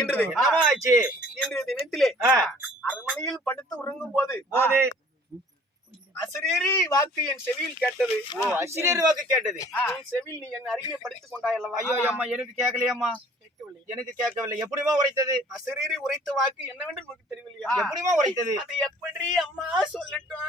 இருக்கின்றது. ஆச்சு இன்றைய தினத்திலே அரண்மனையில் படுத்து உறங்கும் போது அசரீரி வாக்கு என் செவியில் கேட்டது. அசிரியர் வாக்கு கேட்டது. என் செவியில் நீ என் அருகே படித்துக் கொண்டாய் அல்லவா? ஐயோ அம்மா, எனக்கு கேட்கலையம்மா, எனக்கு கேட்கவில்லை. எப்படிமா உரைத்தது? அசரீரி உரைத்த வாக்கு என்னவென்று உங்களுக்கு தெரியவில்லையா? எப்படிமா உரைத்தது? அது எப்படி அம்மா சொல்லட்டும்?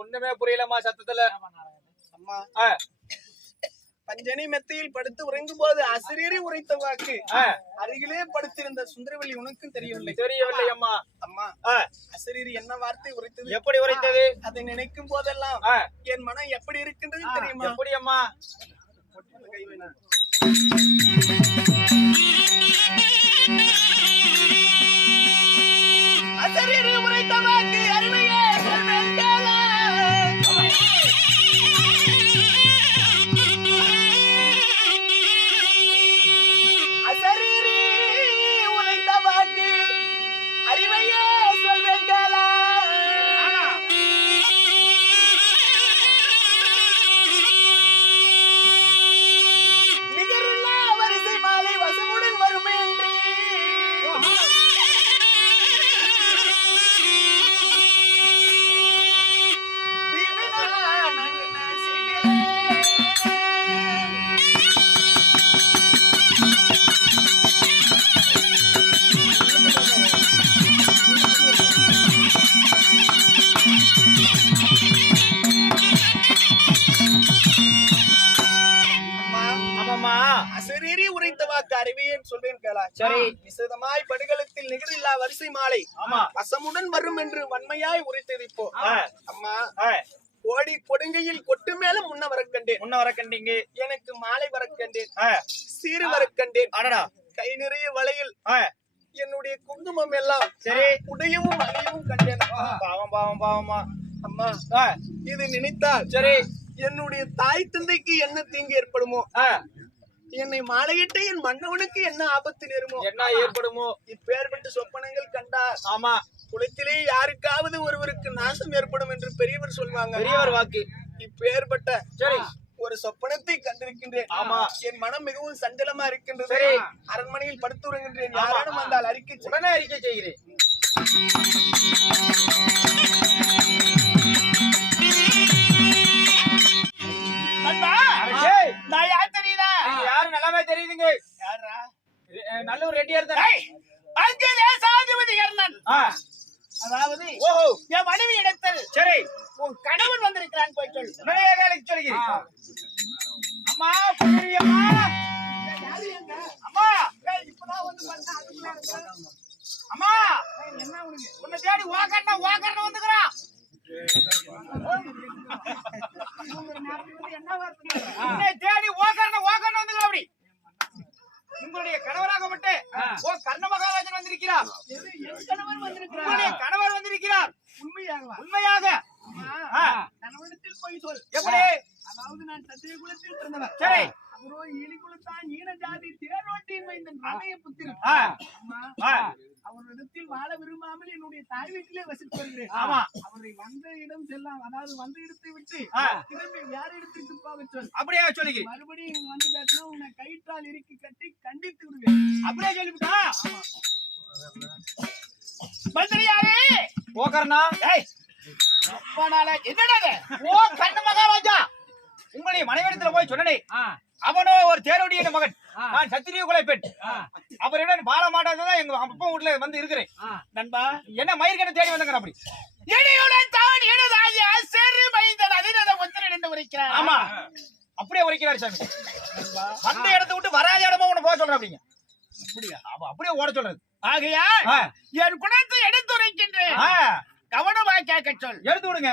ஒண்ணுமே புரியலமா சத்தத்துல. அம்மா பஞ்சனி மெத்தையில் படுத்து உறங்கும் போது அசரீரி உரைத்த வாக்கு அருகிலே படுத்திருந்த சுந்தரவல்லி உனக்கும் தெரியவில்லை? தெரியவில்லை அம்மா. அம்மா அசரீரி என்ன வார்த்தை உரைத்தது? எப்படி உரைத்தது? அதை நினைக்கும் போதெல்லாம் என் மனம் எப்படி இருக்கின்றது தெரியுமா? எப்படி அம்மா? அசரீரி உரைத்த வாக்கு அருமையே சொல்வேன் கேள. அசரீரி உரைத்த வாக்கு அருமையே சொல்வேன் கேள. நிகரில்லா வரிசை மாலை வசமுடன் வருமே என்று அசரீரி உரைத்த வாக்கு அறிவியேன் சொல்வேன் கேளா. சரி. விசதமாய் படுகளத்தில் நிகரில்லா வரிசை மாலை வசமுடன் வரும் என்று வன்மையாய் உரைத்தது. இப்போ அம்மா கோடி கொடுங்கையில் கொட்டு மேல முன்ன வர கண்டேன். முன்ன வர கண்டீங்க. எனக்கு மாலை வர கண்டேன். சீரு வர கண்டேன். அடடா, கை நிறைய வளையல், என்னுடைய குங்குமம் எல்லாம் சரி உடையவும் அழியவும் கண்டேன். பாவம் பாவம் பாவமா. அம்மா, இது நினைத்தால் சரி என்னுடைய தாய் தந்தைக்கு என்ன தீங்கு ஏற்படுமோ, என்னை மாலையிட்டு என் மன்னவனுக்கு என்ன ஆபத்து நேருமோ, என்ன ஏற்படுமோ, இப்பேற்பட்ட சொப்பனங்கள் கண்டார். ஆமா, குலத்திலே யாருக்காவது ஒருவருக்கு நாசம் ஏற்படும் என்று பெரியவர் சொல்வாங்க. பெரியவர் வாக்கு. இப்பேற்பட்ட சரி ஒரு சொப்பனத்தை கண்டிருக்கின்றேன். ஆமா, என் மனம் மிகவும் சஞ்சலமா இருக்கின்றது. சரி, அரண்மனையில் படுத்துறங்கின்றேன். யாரும் வந்தால் அறிக்கை உடனே அறிக்கை செய்கிறேன். நான் யார் தெரியுதா? யாரு நல்லாவே தெரியுதுங்க. நல்லூர் ரெட்டியார் தான். அங்கே தேசாதிபதி கர்ணன். அதாவது என் மனைவி இடத்தில் சரி உன் கணவன் வந்திருக்கிறான் போய் சொல். உடனே வேலைக்கு சொல்கிறேன். அம்மா புரியம்மா. அம்மா இப்பதான் வந்து பார்த்தா அதுக்குள்ள இருக்கா. அம்மா என்ன உனக்கு? உன்னை தேடி ஓக்கறன வந்துக்கிறான். என்ன வார்த்தை? உன்னை தேடி ஓக்கறன வந்துக்கிறான். அப்படி உங்களுடைய கணவராகப்பட்டு ஓ கர்ண மகாராஜன் வந்திருக்கிறார். என் கணவன் வந்திருக்கிறார். உங்களுடைய கணவர் வந்திருக்கிறார். உண்மையாக கணவனிடத்தில் போய் சொல். எப்படி? அதாவது நான் சத்திரிய குலத்தில் பிறந்தவர். சரி, அப்புறம் இலிகுலத்தான் ஈன ஜாதி தேரோட்டின் மைந்தன் ராமைய புத்திரன். அவரிடத்தில் வாழ விரும்பாமல் என்னுடைய தாய் வீட்டிலே வசித்து வருகிறேன். ஆமா, அவரை வந்த இடம் செல்லாம், அதாவது வந்த இடத்தை விட்டு திரும்பி வேற இடத்துக்கு போக சொல். அப்படியே சொல்லி மறுபடியும் இங்க வந்து பேசினா உன்னை கயிற்றால் இறுக்கி கட்டி கண்டித்து விடுவேன். அப்படியே சொல்லிவிட்டா. மந்திரியாரே ஓக்கறனா என்னடா ஓ கர்ண மகாராஜா, உங்களுடைய மனைவிடத்துல போய் சொன்னனே, அவனோ ஒரு தேரோடியின் மகன், நான் சத்திரிய குலை பெண். அவரிடம் பால மாட்டாதான் எங்க அப்பா வீட்டுல வந்து இருக்கிறேன். நண்பா, என்ன மயிர்கனை தேடி வந்தாங்க. அப்படி ஆமா, அப்படியே உரைக்கிறார் சாமி. வந்த இடத்தை விட்டு வராத இடமா உன்னை போக சொல்றேன். அப்படிங்க அப்படியே ஓட சொல்றது. ஆகையால் என் குணத்தை எடுத்துரைக்கின்றேன். கவனமா கேட்க சொல். எடுத்து விடுங்க.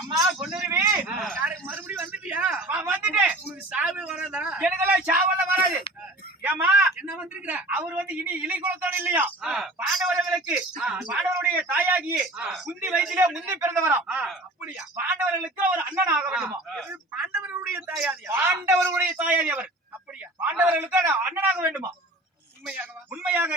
அம்மா பொண்ணுருவி மறுபடியும் வந்துட்டியா? வந்துட்டேன். உனக்கு சாவே வராதா? எனக்கெல்லாம் சாவெல்லாம் வராது. ஏமா என்ன வந்திருக்கிற? அவர் இனி இலை குலத்தோடு இல்லையா, பாண்டவர்களுக்கு பாண்டவருடைய தாயாகிய குந்தி வயதிலே முந்தி பிறந்தவராம். அப்படியா? பாண்டவர்களுக்கு அவர் அண்ணன் ஆக வேண்டுமா? பாண்டவர்களுடைய தாயாரியா? பாண்டவர்களுடைய தாயாரி அவர். அப்படியா? பாண்டவர்களுக்கு அண்ணனாக வேண்டுமா? உண்மையாகவா? உண்மையாக.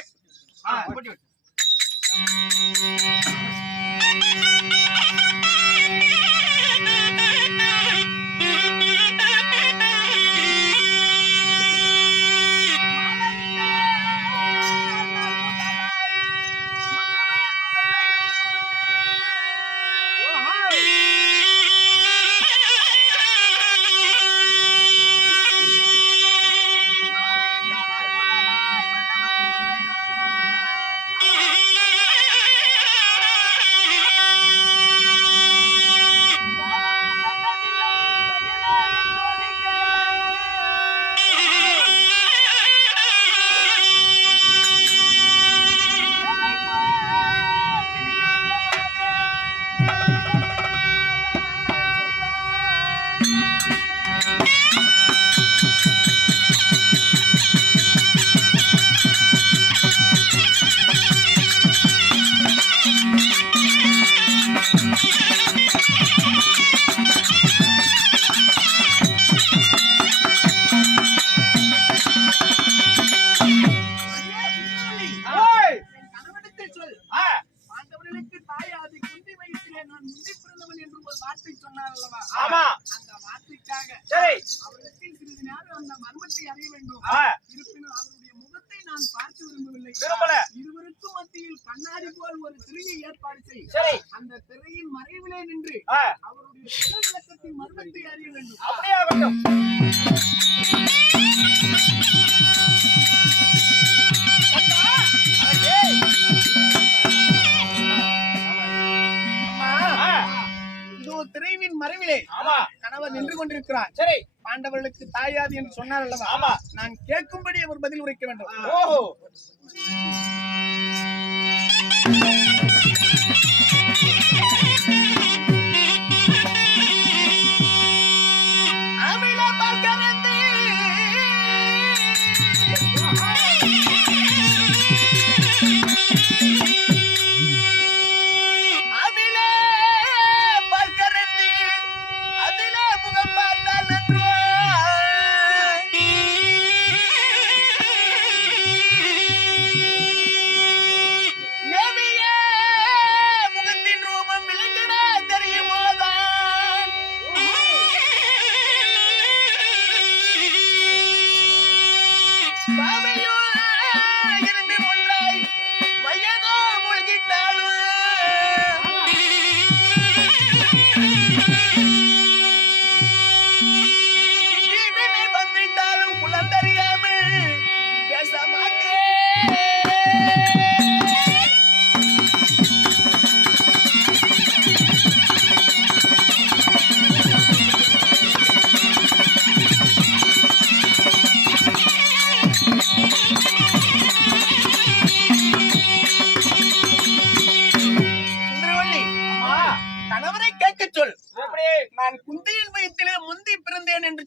இருவருக்கும் மத்தியில் கண்ணாடி போல் ஒரு திரையை ஏற்பாடு செய். அந்த திரையின் மறைவிலே நின்று அவருடைய விளக்கத்தின் மர்மத்தை அறிய வேண்டும். அப்படியே வேண்டும். திரைவின் மறைவிலே கணவர் நின்று கொண்டிருக்கிறார். சரி, பாண்டவர்களுக்கு தாயாது என்று சொன்னார் அல்லவா? ஆமா. நான் கேட்கும்படி அவர் பதில் உரைக்க வேண்டும். ஓஹோ.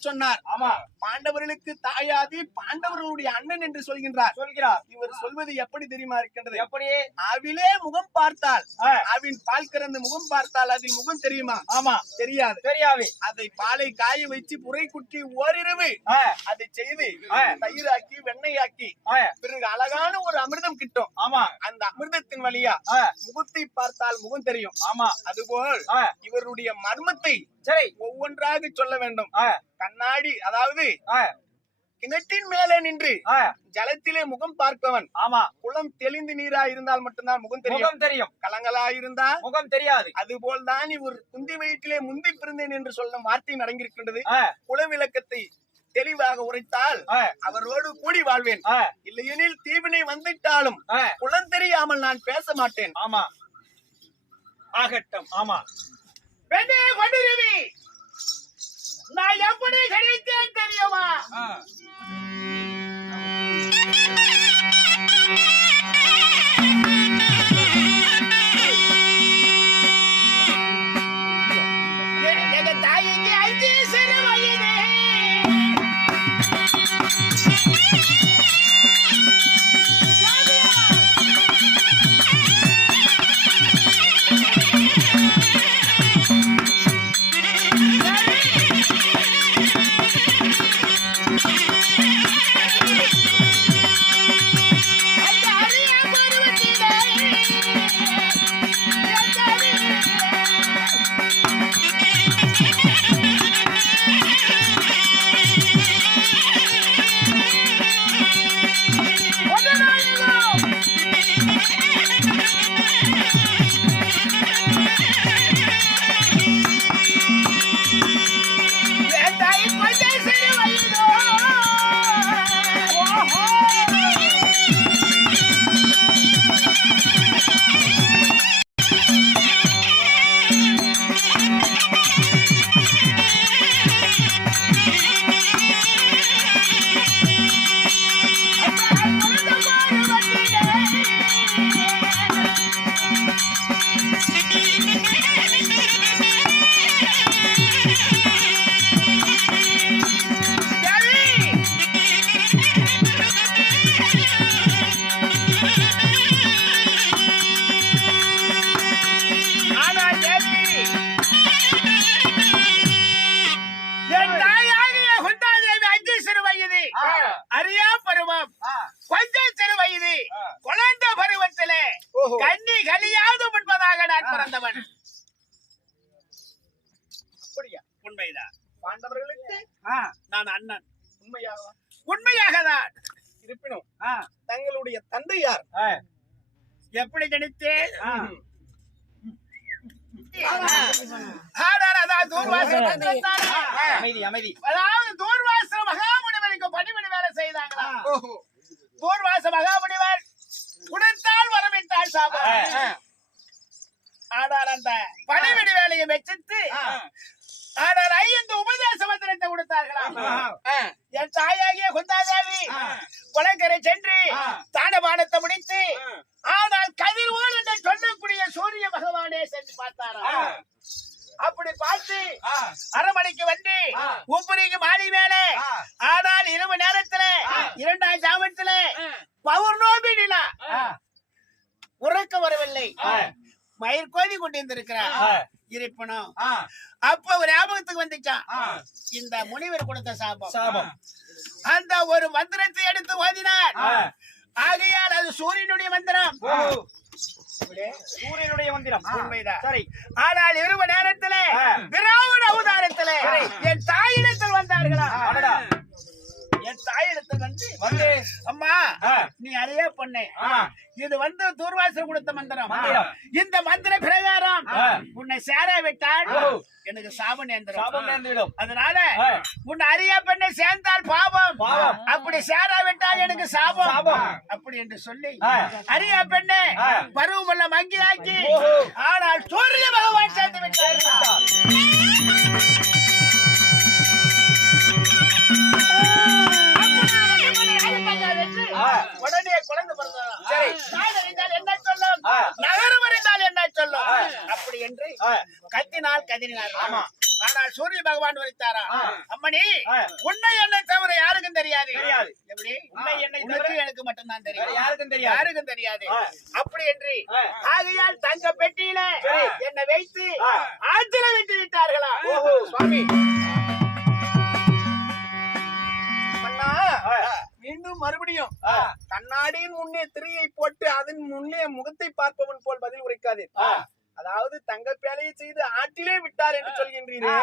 சொன்னார். பாண்டவர்களுக்கு தாயாதி பாண்டவர்களுடைய அண்ணன் என்று சொல்கிறார். இவர் சொல்வது எப்படி தெரியுமா இருக்கின்றது? எப்படி? அவிலே முகம் பார்த்தால், அவின் பால் கறந்து முகம் பார்த்தால் அதில் முகம் தெரியுமா? ஆமா, தெரியாது. தெரியாது. அதை பாலை காய வச்சு புரை குட்டி ஓரிரவு அதை செய்து தயிராக்கி வெண்ணெயாக்கி பிறகு அழகான ஒரு அமிர்தம் கிட்டும். ஆமா, அந்த அமிர்தத்தின் வழியா முகத்தை பார்த்தால் முகம் தெரியும். ஆமா, அதுபோல் இவருடைய மர்மத்தை சரி ஒவ்வொன்றாக சொல்ல வேண்டும். கண்ணாடி, அதாவது கிணற்றின் மேலே நின்று ஜலத்திலே முகம் பார்ப்பவன். ஆமா, குளம் தெளிந்து நீரா இருந்தால் மட்டும்தான் முகம் தெரியும். கலங்களா இருந்தா முகம் தெரியாது. அதுபோல் தான் இவர் குந்தி வயிற்றிலே முந்தி பிறந்தேன் என்று சொல்லும் வார்த்தை அடங்கியிருக்கின்றது. குல விளக்கத்தை தெளிவாக உரைத்தால் அவரோடு கூடி வாழ்வேன், இல்லையெனில் தீவினை வந்துட்டாலும் குளம் தெரியாமல் நான் பேச மாட்டேன். ஆமா, ஆகட்டும். ஆமா, பெண்ணே வண்டுருவி, நான் எப்படி கிடைத்தேன் தெரியுமா? என் தாய்க்கு 5 சிறு வயது அறியா பருவம் கொஞ்சம் சிறு வயது குழந்தை பருவத்திலே கண்ணி கலியாது முன்பதாக நான் பிறந்தவன். அப்படியா? உண்மைதான். பாண்டவர்களுக்கு நான் அண்ணன். உண்மையாகதான் இருப்பினும் தங்களுடைய தந்தையார் எப்படி நினைத்தேன்? அதாவது தூர்வாச மகாமுனிவருக்கு பணிவிடை வேலை செய்தாங்களா? தூர்வாச மகாமுனிவர் குடித்தால் வரவிட்டால் சாப்பிட. ஆனால் அந்த பணிவிடை வேலையை வச்சிட்டு ஆனால் 5 உபதேச மந்திரத்தை கொடுத்தார்களா? என் தாயாகிய குந்தாதேவி குளக்கரை சென்று தானபானத்தை முடித்து ஆனால் கதிர்வோடு என்று சொல்லக்கூடிய சூரிய பகவானே சென்று பார்த்தாரா? அப்படி பார்த்து அரமணிக்கு வந்து உப்புரிக்கு மாடி மேலே ஆனால் இரவு நேரத்துல 2ஆம் ஜாமத்துல பௌர்ணமி நிலா உறக்க வரவில்லை, மயிர் கோதி கொண்டிருந்திருக்கிறார். இருப்பினும் அப்ப ஒரு ஞாபகத்துக்கு வந்துச்சான் இந்த முனிவர் கொடுத்த சாபம். அந்த ஒரு மந்திரத்தை எடுத்து ஓதினார். ஆகையால் அது சூரியனுடைய மந்திரம். சூரியனுடைய மந்திரம் உண்மைதான். சரி. ஆனால் இரவு நேரத்திலே விராவண அவதாரத்திலே என் தாயிடத்தில் வந்தார்களா? என் தாயிடத்தில் வந்து அம்மா நீ அறிய பொண்ணே, இது வந்து தூர்வாசர் கொடுத்த மந்திரம். இந்த மந்திர பிரகாரம் உன்னை சேராவிட்டால் எனக்கு சாபம் நேர்ந்துடும். அதனால உன்னை அறிய பெண்ணை சேர்ந்தால் பாவம், அப்படி சேராவிட்டால் எனக்கு சாபம் அப்படி என்று சொல்லி அறிய பெண்ணை பருவமுள்ள மங்கியாக்கி ஆனால் சூரிய பகவான் சேர்ந்து விட்டார். உடனே குழந்தை பிறந்தாராம். நாடு அறிந்தால் என்ன சொல்லும், நகரம் அறிந்தால் என்ன சொல்லும் அப்படி என்று கத்தினால் கதிரினார். ஆனால் சூரிய பகவான் வரைத்தாரா? அம்மணி உன்னை என்னை தவிர யாருக்கும் தெரியாது. எப்படி? உன்னை என்னை தவிர எனக்கு மட்டும்தான் தெரியும், யாருக்கும் தெரியாது அப்படி என்று ஆகையால் தங்க பெட்டியில என்னை வைத்து ஆத்திர விட்டு விட்டார்களா? சுவாமி மீண்டும் மறுபடியும் கண்ணாடியின் முன்னே திரையை போட்டு அதன் முன்னே முகத்தை பார்ப்பவன் போல் பதில் உரைக்காது. அதாவது தங்க பேலையை செய்து ஆற்றிலே விட்டார் என்று சொல்கின்றீரே,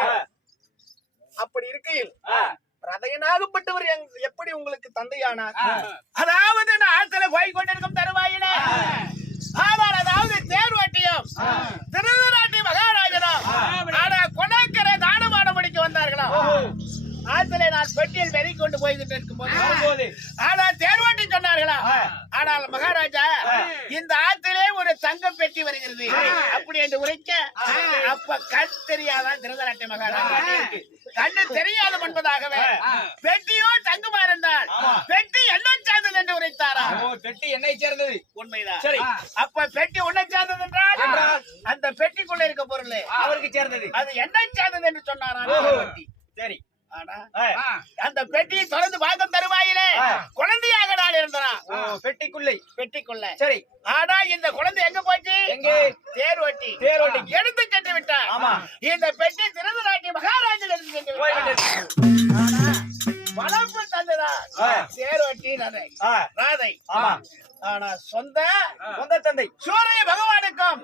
அப்படி இருக்கையில் ரதையனாகப்பட்டவர் எப்படி உங்களுக்கு தந்தையானார்? அதாவது நான் ஆற்றில போய் கொண்டிருக்கும் தருவாயில ஆனால் அதாவது தேர்வாட்டியம் திருநாட்டி மகாராஜனும் ஆனா கொடாக்கரை தானமான படிக்க வந்தார்களா? ஆற்றிலே நான் பெட்டியில் வெறி கொண்டு போய்கிட்டு இருக்கும் போது ஆனா தேர்வாட்டி சொன்னார்களா? ஆனால் மகாராஜா இந்த ஆத்திலே ஒரு தங்க பெட்டி வருகிறது அப்படி என்று உரைக்க அப்ப கண் தெரியாதான் திருதராட்டை மகாராஜா கண்ணு தெரியாது என்பதாகவே பெட்டியோ தங்குமா இருந்தால் பெட்டி என்ன சார்ந்தது என்று உரைத்தாரா பெட்டி என்னை சேர்ந்தது உண்மைதான் சரி அப்ப பெட்டி உன்னை சார்ந்தது என்றால் அந்த பெட்டிக்குள்ள இருக்க பொருள் அவருக்கு சேர்ந்தது அது என்னை சார்ந்தது என்று சொன்னாரா பெட்டி சரி ஆனா அந்த பெட்டியை தொடர்ந்து பார்க்கும் தருவாயிலே குழந்தையாக நான் இருந்தான் பெட்டிக்குள்ள சரி ஆனா இந்த குழந்தை எங்க போச்சு எங்கே தேர் ஓட்டி எடுத்து சென்று விட்டார் ஆமா இந்த பெட்டி திருதராட்டி மகாராஜன் எடுத்து சென்று விட்டார் வளர்ப்பு தந்ததா தேர் ஓட்டி ராதை ஆனா சொந்த தந்தை சூரிய பகவானுக்கும்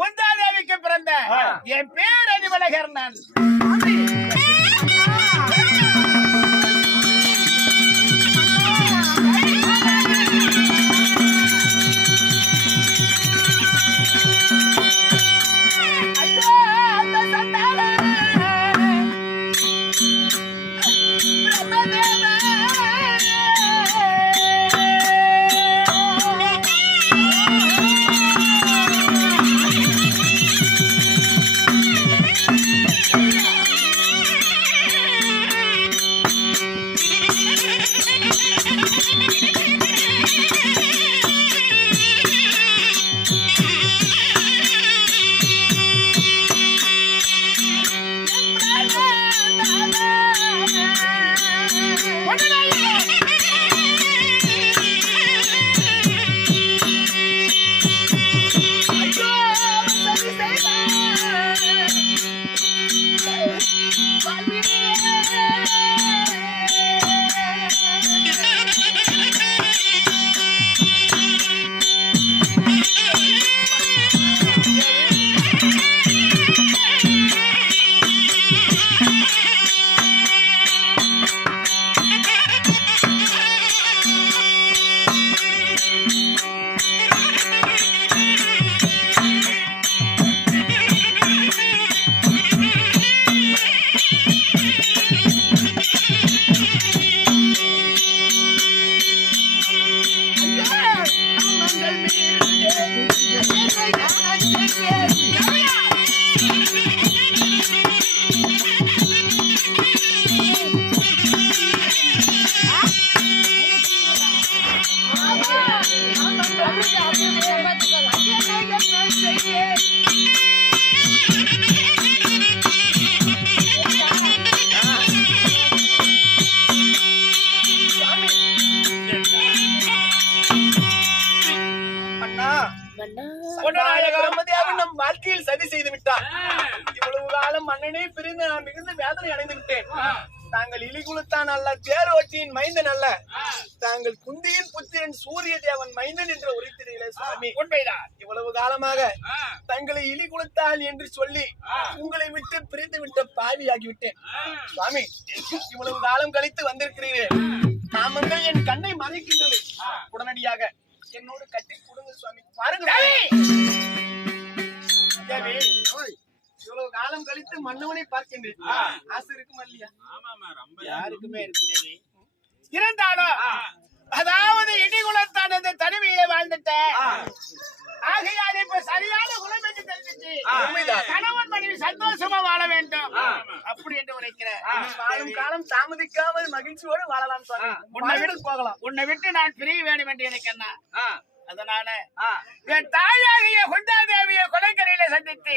குந்தாதேவிக்கு பிறந்த என் பேர் அறிவழகர் நான் நம் வாழ்க்கையில் சதி செய்து விட்டார் இவ்வளவு காலம் மன்னனே பிரிந்து நான் மிகுந்த வேதனை அடைந்து விட்டேன் தாங்கள் இலிகுலத்தான் அல்ல தேரோட்டியின் மைந்தன் அல்ல தாங்கள் குந்தியின் புத்திரன் சூரிய தேவன் மைந்தன் என்று உரைத்தீர்களே சுவாமி உண்மைதான் இவ்வளவு காலமாக தங்களை இலிகுலத்தான் என்று சொல்லி உங்களை விட்டு பிரிந்து விட்ட பாவியாகிவிட்டேன் சுவாமி இவ்வளவு காலம் கழித்து வந்திருக்கிறீர்கள் நாமங்கள் என் கண்ணை மறைக்கின்றது உடனடியாக என்னோடு கட்டி கொடுங்க சுவாமி பாருங்க இவ்வளவு காலம் கழித்து மன்னவனை பார்க்கின்றேன் ஆசை இருக்குமா இல்லையா யாருக்குமே இருக்கும் தேவி இருந்தாலும் அதாவது இடிகுலத்தான் அந்த தனிமையில வாழ்ந்துட்ட ஆகையால் இப்ப சரியான குலம் என்று தெரிஞ்சிச்சு கணவன் மனைவி சந்தோஷமா வாழ வேண்டும் அப்படி என்று உரைக்கிறேன் வாழும் காலம் தாமதிக்காமல் மகிழ்ச்சியோடு வாழலாம் சுவாமி போகலாம் உன்னை விட்டு நான் பிரிய வேண்டும் என்று எனக்கு என்ன அதனால என் தாயாகிய குந்தாதேவியை கொலைக்கரையில சந்தித்து